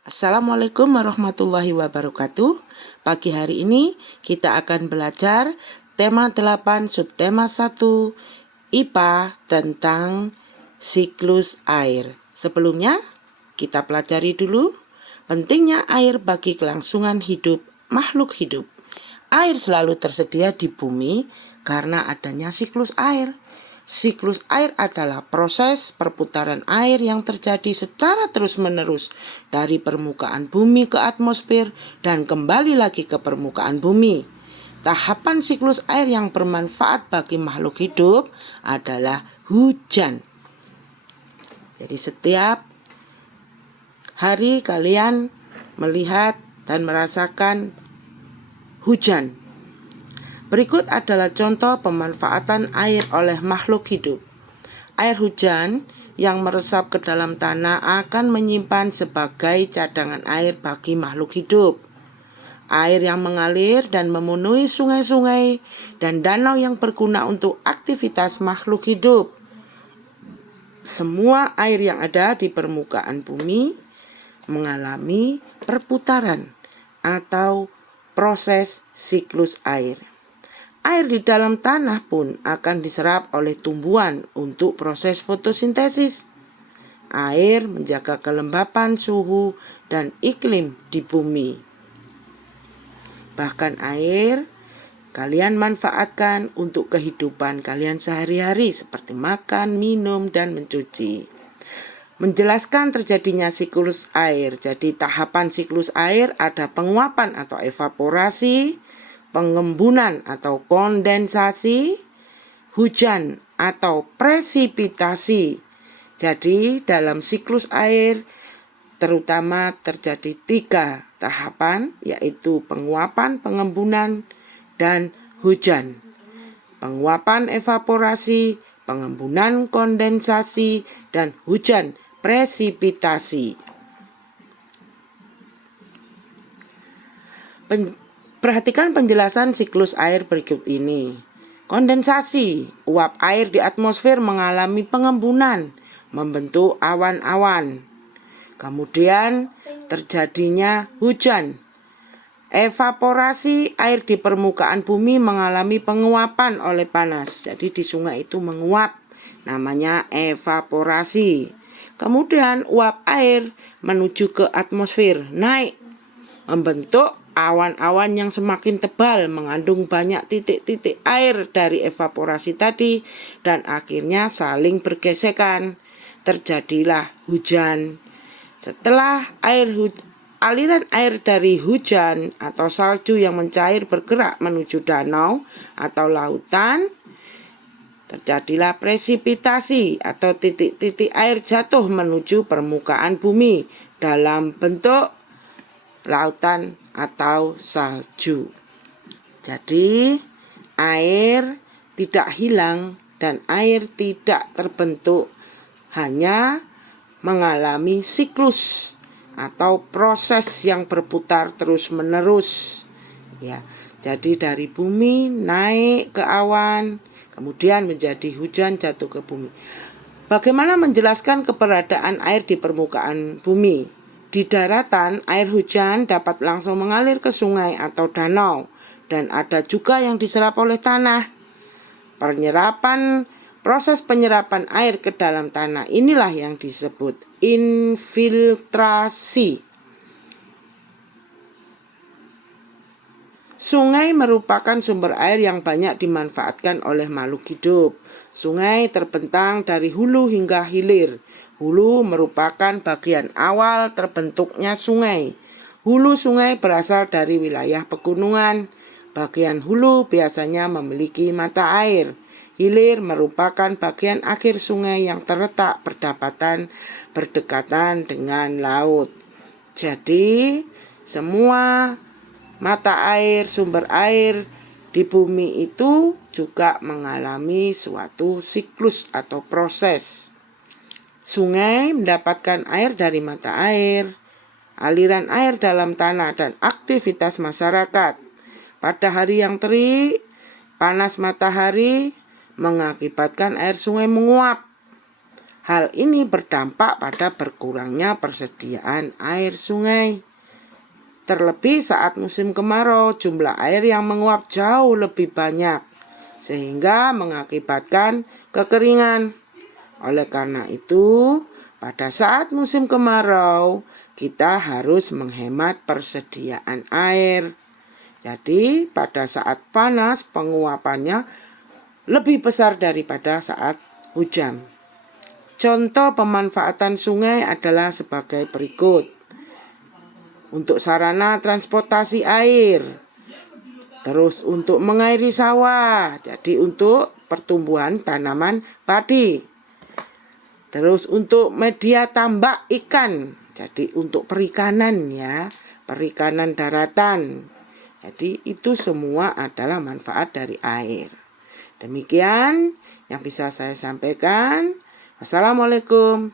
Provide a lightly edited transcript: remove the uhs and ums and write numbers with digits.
Assalamualaikum warahmatullahi wabarakatuh. Pagi hari ini kita akan belajar tema 8 subtema 1 IPA tentang siklus air. Sebelumnya kita pelajari dulu pentingnya air bagi kelangsungan hidup makhluk hidup. Air selalu tersedia di bumi karena adanya siklus air. Siklus air adalah proses perputaran air yang terjadi secara terus-menerus dari permukaan bumi ke atmosfer dan kembali lagi ke permukaan bumi. Tahapan siklus air yang bermanfaat bagi makhluk hidup adalah hujan. Jadi setiap hari kalian melihat dan merasakan hujan. Berikut adalah contoh pemanfaatan air oleh makhluk hidup. Air hujan yang meresap ke dalam tanah akan menyimpan sebagai cadangan air bagi makhluk hidup. Air yang mengalir dan memenuhi sungai-sungai dan danau yang berguna untuk aktivitas makhluk hidup. Semua air yang ada di permukaan bumi mengalami perputaran atau proses siklus air. Air di dalam tanah pun akan diserap oleh tumbuhan untuk proses fotosintesis. Air menjaga kelembapan suhu dan iklim di bumi. Bahkan air kalian manfaatkan untuk kehidupan kalian sehari-hari seperti makan, minum, dan mencuci. Menjelaskan terjadinya siklus air. Jadi tahapan siklus air ada penguapan atau evaporasi, pengembunan atau kondensasi, hujan atau presipitasi. Jadi dalam siklus air terutama terjadi 3 tahapan, yaitu penguapan, pengembunan, dan hujan. Penguapan evaporasi, pengembunan kondensasi, dan hujan presipitasi. Perhatikan penjelasan siklus air berikut ini. Kondensasi, uap air di atmosfer mengalami pengembunan, membentuk awan-awan. Kemudian terjadinya hujan. Evaporasi, air di permukaan bumi mengalami penguapan oleh panas. Jadi di sungai itu menguap, namanya evaporasi. Kemudian uap air menuju ke atmosfer, naik, membentuk awan-awan yang semakin tebal mengandung banyak titik-titik air dari evaporasi tadi dan akhirnya saling bergesekan. Terjadilah hujan. Setelah aliran air dari hujan atau salju yang mencair bergerak menuju danau atau lautan, terjadilah presipitasi atau titik-titik air jatuh menuju permukaan bumi dalam bentuk lautan atau salju. Jadi air tidak hilang dan air tidak terbentuk, hanya mengalami siklus atau proses yang berputar terus-menerus. Ya, jadi dari bumi naik ke awan, kemudian menjadi hujan jatuh ke bumi. Bagaimana menjelaskan keberadaan air di permukaan bumi? Di daratan, air hujan dapat langsung mengalir ke sungai atau danau, dan ada juga yang diserap oleh tanah. Proses penyerapan air ke dalam tanah inilah yang disebut infiltrasi. Sungai merupakan sumber air yang banyak dimanfaatkan oleh makhluk hidup. Sungai terbentang dari hulu hingga hilir. Hulu merupakan bagian awal terbentuknya sungai. Hulu sungai berasal dari wilayah pegunungan. Bagian hulu biasanya memiliki mata air. Hilir merupakan bagian akhir sungai yang terletak berdekatan dengan laut. Jadi, semua mata air, sumber air di bumi itu juga mengalami suatu siklus atau proses. Sungai mendapatkan air dari mata air, aliran air dalam tanah, dan aktivitas masyarakat. Pada hari yang terik, panas matahari mengakibatkan air sungai menguap. Hal ini berdampak pada berkurangnya persediaan air sungai. Terlebih saat musim kemarau, jumlah air yang menguap jauh lebih banyak, sehingga mengakibatkan kekeringan. Oleh karena itu, pada saat musim kemarau, kita harus menghemat persediaan air. Jadi, pada saat panas, penguapannya lebih besar daripada saat hujan. Contoh pemanfaatan sungai adalah sebagai berikut. Untuk sarana transportasi air, terus untuk mengairi sawah, jadi untuk pertumbuhan tanaman padi, terus untuk media tambak ikan, jadi untuk perikanan ya, perikanan daratan. Jadi itu semua adalah manfaat dari air. Demikian yang bisa saya sampaikan. Assalamualaikum.